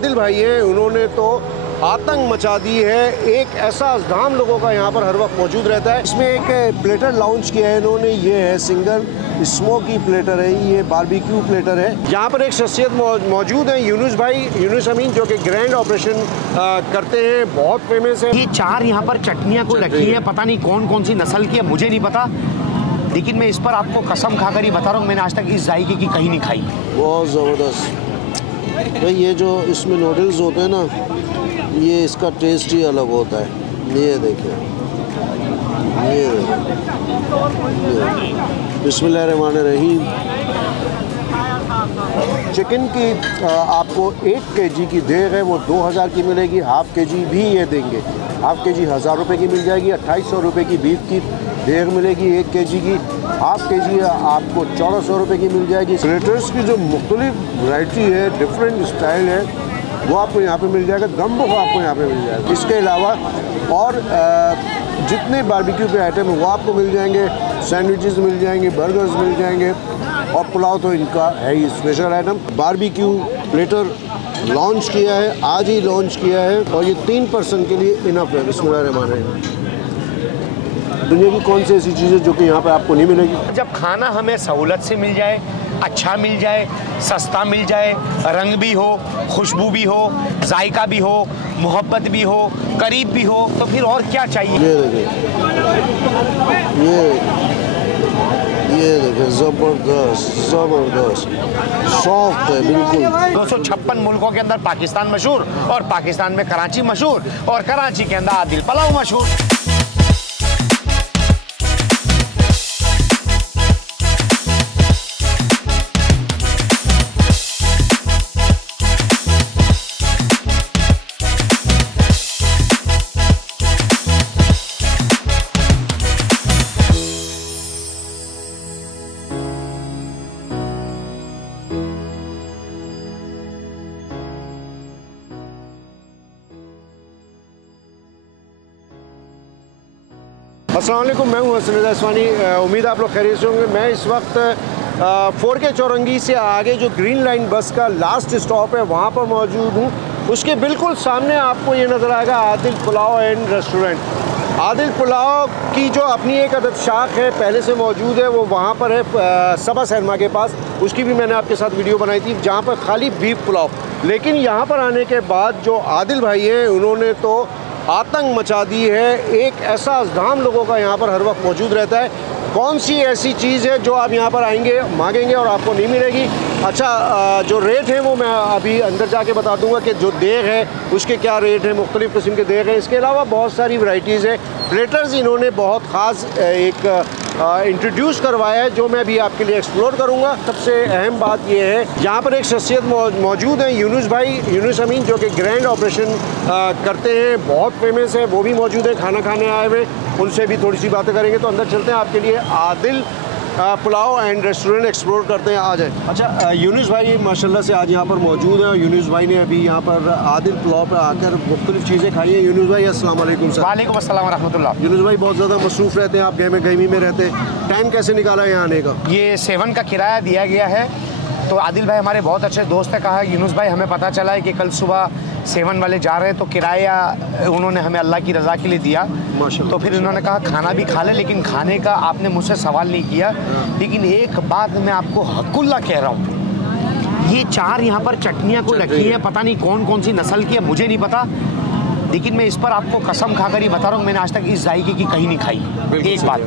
आदिल भाई हैं, उन्होंने तो आतंक मचा दी है। एक ऐसा अज़धाम लोगों का यहाँ पर हर वक्त मौजूद रहता है। इसमें एक प्लेटर लॉन्च किया है इन्होंने, ये है सिंगल स्मोकी प्लेटर है, ये बारबेक्यू प्लेटर है। यहाँ पर एक शख्सियत मौजूद है, यूनुस भाई, यूनुस अमीन, जो कि ग्रैंड ऑपरेशन करते हैं, बहुत फेमस है। ये 4 यहाँ पर चटनियाँ को रखी है, पता नहीं कौन कौन सी नस्ल की है, मुझे नहीं पता, लेकिन मैं इस पर आपको कसम खाकर ही बता रहा हूँ, मैंने आज तक इस जायके की कहीं नहीं खाई। बहुत ज़बरदस्त भाई, ये जो इसमें नूडल्स होते हैं ना, ये इसका टेस्ट ही अलग होता है। ये देखिए, ये बिस्मिल्लाहिर्रहमानिर्रहीम। चिकन की आपको 1 kg की देग है वो 2000 की मिलेगी। हाफ़ kg भी ये देंगे, हाफ़ kg 1000 रुपये की मिल जाएगी। 2800 रुपये की बीफ की देग मिलेगी 1 kg की। हाफ़ kg आपको 1400 रुपये की मिल जाएगी। प्लेटर्स की जो मुख्तलिफ वैरायटी है, डिफरेंट स्टाइल है, वो आपको यहाँ पे मिल जाएगा। दम वो आपको यहाँ पे मिल जाएगा। इसके अलावा और जितने बारबेक्यू के आइटम हैं वो आपको मिल जाएंगे। सैंडविचेस मिल जाएंगे, बर्गर्स मिल जाएंगे, और पुलाव तो इनका है ही special item. Barbecue platter launch किया है, आज ही लॉन्च किया है, और ये 3 पर्सन के लिए इनफ है। बिस्मिल्लाहिर्रहमानिर्रहीम। दुनिया की कौन सी ऐसी चीज़ है जो कि यहाँ पे आपको नहीं मिलेगी? जब खाना हमें सहूलत से मिल जाए, अच्छा मिल जाए, सस्ता मिल जाए, रंग भी हो, खुशबू भी हो, जायका भी हो, मोहब्बत भी हो, करीब भी हो, तो फिर और क्या चाहिए? ये देखिए, ये देखिए, ज़बरदस्त ज़बरदस्त सॉफ्ट है बिल्कुल। 256 मुल्कों के अंदर पाकिस्तान मशहूर, और पाकिस्तान में कराची मशहूर, और कराची के अंदर आदिल पुलाव मशहूर। अस्सलाम वालेकुम, मैं हूं हसन रज़ा इस्वानी। उम्मीद आप लोग खैरियत से होंगे। मैं इस वक्त फोरके चौरंगी से आगे जो ग्रीन लाइन बस का लास्ट स्टॉप है वहां पर मौजूद हूं। उसके बिल्कुल सामने आपको ये नज़र आएगा आदिल पुलाव एंड रेस्टोरेंट। आदिल पुलाव की जो अपनी एक अदद शाख है, पहले से मौजूद है, वो वहाँ पर है सबा सिनेमा के पास। उसकी भी मैंने आपके साथ वीडियो बनाई थी, जहाँ पर खाली बीफ पुलाव। लेकिन यहाँ पर आने के बाद जो आदिल भाई हैं, उन्होंने तो आतंक मचा दी है। एक ऐसा अज़धाम लोगों का यहाँ पर हर वक्त मौजूद रहता है। कौन सी ऐसी चीज़ है जो आप यहाँ पर आएंगे, मांगेंगे और आपको नहीं मिलेगी? अच्छा, जो रेट है वो मैं अभी अंदर जाके बता दूंगा कि जो देग है उसके क्या रेट है, मुख्तलिफ़ किस्म के देग हैं। इसके अलावा बहुत सारी वैरायटीज़ है। प्लेटर्स इन्होंने बहुत ख़ास एक इंट्रोड्यूस करवाया है, जो मैं भी आपके लिए एक्सप्लोर करूंगा। सबसे अहम बात यह है, यहाँ पर एक शख्सियत मौजूद है, यूनुस भाई, यूनुस अमीन, जो कि ग्रैंड ऑपरेशन करते हैं, बहुत फेमस है, वो भी मौजूद है, खाना खाने आए हुए। उनसे भी थोड़ी सी बातें करेंगे। तो अंदर चलते हैं, आपके लिए Adil pulao and restaurant explore करते हैं। आ जाए। अच्छा, यूनुस भाई माशाल्लाह से आज यहाँ पर मौजूद हैं। यूनुस भाई ने अभी यहाँ पर आदिल पुलाव पर आकर मुख्तलिफ चीज़ें खाई हैं। यूनुस भाई अस्सलाम वालेकुम सर। वालेकुम अस्सलाम व रहमतुल्लाह। यूनुस भाई बहुत ज़्यादा मसरूफ़ रहते हैं, आप गर्मी में रहते हैं, टाइम कैसे निकाला है यहाँ आने का? ये 7 का किराया दिया गया है। तो आदिल भाई हमारे बहुत अच्छे दोस्त है। कहा यूनुस भाई, हमें पता चला है कि कल सुबह 7 वाले जा रहे हैं, तो किराया उन्होंने हमें अल्लाह की रज़ा के लिए दिया। तो फिर इन्होंने कहा खाना भी खा ले, लेकिन खाने का आपने मुझसे सवाल नहीं किया। लेकिन एक बात मैं आपको हक़ुल्ला कह रहा हूँ, ये 4 यहाँ पर चटनियाँ को रखी है, पता नहीं कौन कौन सी नस्ल की है, मुझे नहीं पता, लेकिन मैं इस पर आपको कसम खाकर ही बता रहा हूँ, मैंने आज तक इस जायके की कहीं नहीं खाई। एक बात,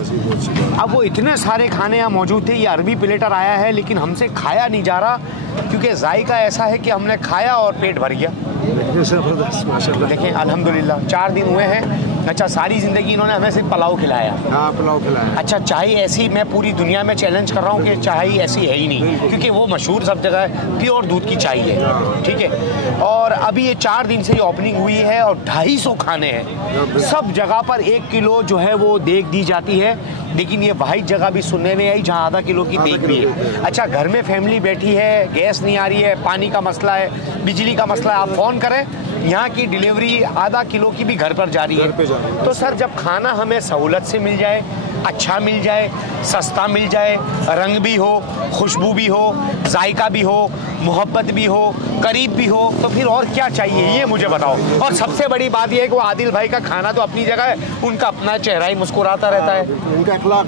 अब वो इतने सारे खाने यहाँ मौजूद थे। ये अरबी प्लेटर आया है, लेकिन हमसे खाया नहीं जा रहा, क्योंकि जायका ऐसा है कि हमने खाया और पेट भर गया। देखें, अल्हम्दुलिल्लाह 4 दिन हुए हैं। अच्छा, सारी ज़िंदगी इन्होंने हमें सिर्फ पुलाव खिलाया। हाँ, पुलाव खिलाया। अच्छा, चाय ऐसी, मैं पूरी दुनिया में चैलेंज कर रहा हूँ कि चाय ऐसी है ही नहीं, क्योंकि वो मशहूर सब जगह है, प्योर दूध की चाय है, ठीक है। और अभी ये 4 दिन से ये ओपनिंग हुई है और 250 खाने हैं। सब जगह पर 1 किलो जो है वो देग दी जाती है, लेकिन ये वाहिद जगह भी सुनने में आई जहाँ आधा किलो की देग भी है। अच्छा, घर में फैमिली बैठी है, गैस नहीं आ रही है, पानी का मसला है, बिजली का मसला है, आप फ़ोन करें, यहाँ की डिलीवरी आधा किलो की भी घर पर जा रही है। तो सर, जब खाना हमें सहूलत से मिल जाए, अच्छा मिल जाए, सस्ता मिल जाए, रंग भी हो, खुशबू भी हो, जायका भी हो, मोहब्बत भी हो, करीब भी हो, तो फिर और क्या चाहिए ये मुझे बताओ। और सबसे बड़ी बात ये है कि वो आदिल भाई का खाना तो अपनी जगह है, उनका अपना चेहरा ही मुस्कुराता रहता है, उनका अखलाक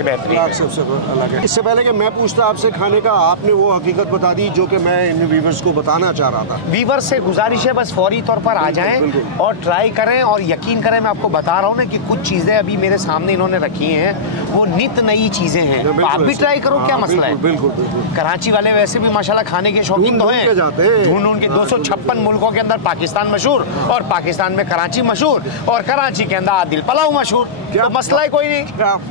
बेहतरीन सबसे अलग है। इससे पहले कि मैं पूछता आपसे खाने का, आपने वो हकीकत बता दी जो कि मैं इन व्यूवर्स को बताना चाह रहा था। व्यूवर्स से गुजारिश है बस फौरी तौर पर आ जाएं और ट्राई करें, और यकीन करें मैं आपको बता रहा हूँ ना कि कुछ चीज़ें अभी मेरे सामने इन्होंने रखी हैं, वो नित नई चीज़ें हैं, तो आप भी ट्राई करो। क्या मसला है? बिल्कुल। कराची वाले वैसे भी माशाल्लाह खाने के शौकीन तो हैं, ढूंढ के 256 मुल्कों के अंदर पाकिस्तान मशहूर, और पाकिस्तान में कराची मशहूर, और कराची के अंदर आदिल पुलाव मशहूर। तो मसला है कोई नहीं।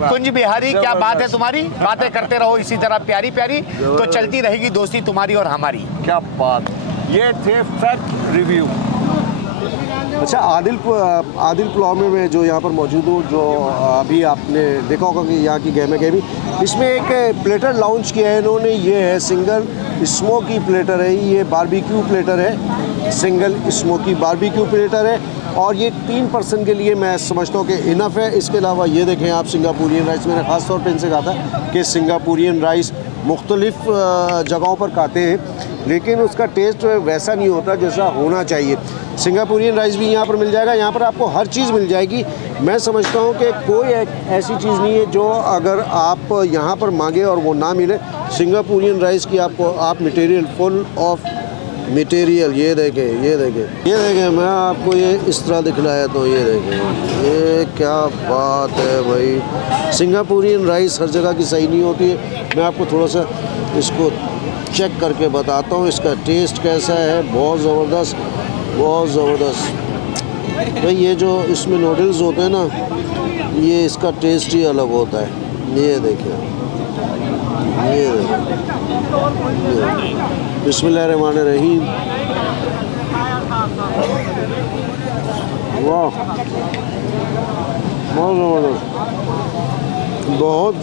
कुंज बिहारी, क्या बात है तुम्हारी, बातें करते रहो इसी तरह प्यारी प्यारी, तो चलती रहेगी दोस्ती तुम्हारी और हमारी। क्या बात। ये थे फैक्ट रिव्यू। अच्छा, आदिल पुलाव में मैं जो यहाँ पर मौजूद हूँ, जो अभी आपने देखा होगा कि यहाँ की गहमे गहमी, इसमें एक प्लेटर लॉन्च किया है इन्होंने। ये है सिंगल स्मोकी प्लेटर है, ये बारबेक्यू प्लेटर है, सिंगल स्मोकी बारबेक्यू प्लेटर है, और ये 3 पर्सन के लिए मैं समझता हूँ कि इनफ है। इसके अलावा ये देखें आप, सिंगापुरियन राइस, मैंने ख़ास तौर पे इनसे कहा था कि सिंगापुरियन राइस मुख्तलिफ़ जगहों पर खाते हैं, लेकिन उसका टेस्ट वैसा नहीं होता जैसा होना चाहिए। सिंगापुरियन राइस भी यहाँ पर मिल जाएगा, यहाँ पर आपको हर चीज़ मिल जाएगी। मैं समझता हूँ कि कोई ऐसी चीज़ नहीं है जो अगर आप यहाँ पर मांगे और वो ना मिले। सिंगापुरियन राइस की आप मटेरियल फुल ऑफ मटेरियल, ये देखें मैं आपको ये इस तरह दिखलाया, तो ये देखें, ये क्या बात है भाई। सिंगापुरियन राइस हर जगह की सही नहीं होती है। मैं आपको थोड़ा सा इसको चेक करके बताता हूँ इसका टेस्ट कैसा है। बहुत ज़बरदस्त भाई। ये जो इसमें नूडल्स होते हैं ना, ये इसका टेस्ट ही अलग होता है। ये देखिए, बिस्मिल्लाहिर्रहमानिर्रहीम। वाह, बहुत ज़बरदस्त, बहुत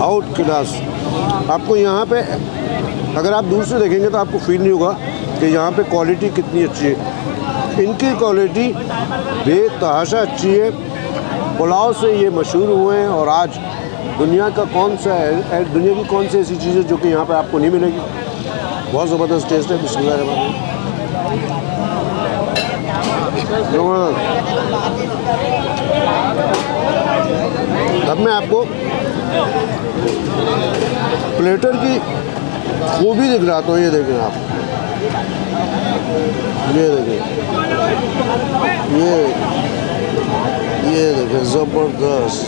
आउट क्लास। आपको यहाँ पे अगर आप दूर से देखेंगे तो आपको फील नहीं होगा कि यहाँ पे क्वालिटी कितनी अच्छी है। इनकी क्वालिटी बेतहाशा अच्छी है। पुलाव से ये मशहूर हुए हैं, और आज दुनिया की कौन सी ऐसी चीज़ है जो कि यहाँ पे आपको नहीं मिलेगी। बहुत ज़बरदस्त टेस्ट है। बिस्मिल्लाह। अब मैं आपको प्लेटर की खूबी दिखलाता हूँ। ये देखें आप, ये देखें, ज़बरदस्त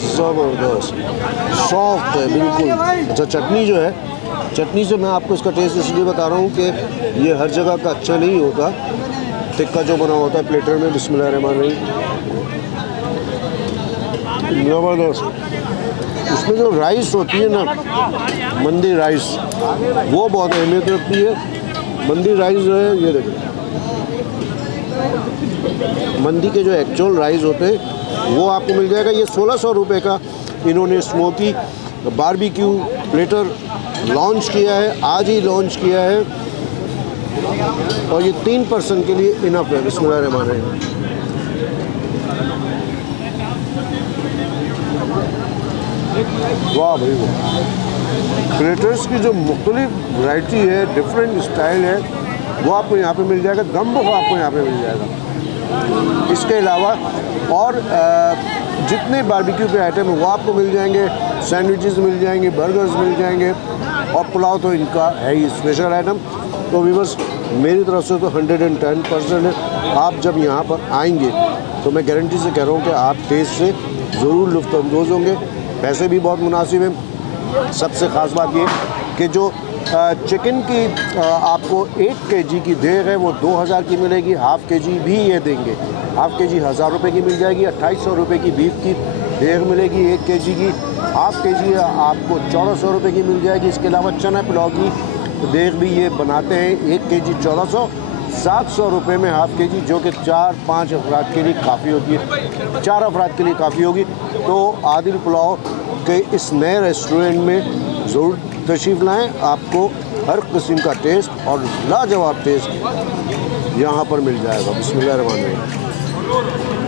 सॉफ्ट है बिल्कुल। अच्छा, चटनी जो है, चटनी से मैं आपको इसका टेस्ट इसलिए बता रहा हूँ कि ये हर जगह का अच्छा नहीं होता। टिक्का जो बना होता है प्लेटर में, बिस्मिल्लाहिर्रहमानिर्रहीम, ज़बरदस्त। उसमें जो राइस होती है ना, मंदी राइस, वो बहुत अहमियत रखती है। मंदी राइस जो है, ये देखिए, मंदी के जो एक्चुअल राइस होते हैं वो आपको मिल जाएगा। ये 1600 रुपये का इन्होंने स्मोकी बारबेक्यू प्लेटर लॉन्च किया है, आज ही लॉन्च किया है, और ये 3 पर्सन के लिए इनफ है। बिस्मिल्लाहिर्रहमानिर्रहीम। वाह भाई वाह। प्लेटर्स की जो मुख्तलिफ वैरायटी है, डिफरेंट स्टाइल है, वो आपको यहाँ पे मिल जाएगा। दम बखा आपको यहाँ पे मिल जाएगा। इसके अलावा और जितने बारबेक्यू के आइटम हैं वो आपको मिल जाएंगे। सैंडविचेस मिल जाएंगे, बर्गर्स मिल जाएंगे, और पुलाव तो इनका है ही स्पेशल आइटम। तो व्यूअर्स, मेरी तरफ से तो 110% है। आप जब यहाँ पर आएंगे तो मैं गारंटी से कह रहा हूँ कि आप टेस्ट से ज़रूर लुत्फ़अंदोज़ होंगे। पैसे भी बहुत मुनासिब हैं। सबसे ख़ास बात ये कि जो चिकन की आपको 1 kg की देग है वो 2000 की मिलेगी। हाफ़ kg भी ये देंगे, हाफ़ kg 1000 रुपये की मिल जाएगी। 2800 रुपये की बीफ की देग मिलेगी 1 kg की। हाफ़ kg आपको 1400 रुपये की मिल जाएगी। इसके अलावा चना पुलाव की देग भी ये बनाते हैं, 1 kg 1400, 700 रुपये में हाफ़ kg, जो कि 4-5 अफराद के लिए काफ़ी होगी है। 4 अफराद के लिए काफ़ी होगी। तो आदिल पुलाव के इस नए रेस्टोरेंट में ज़रूर तशरीफ़ लाएँ। आपको हर किस्म का टेस्ट और लाजवाब टेस्ट यहाँ पर मिल जाएगा। बिस्मिल्लाहिर्रहमानिर्रहीम।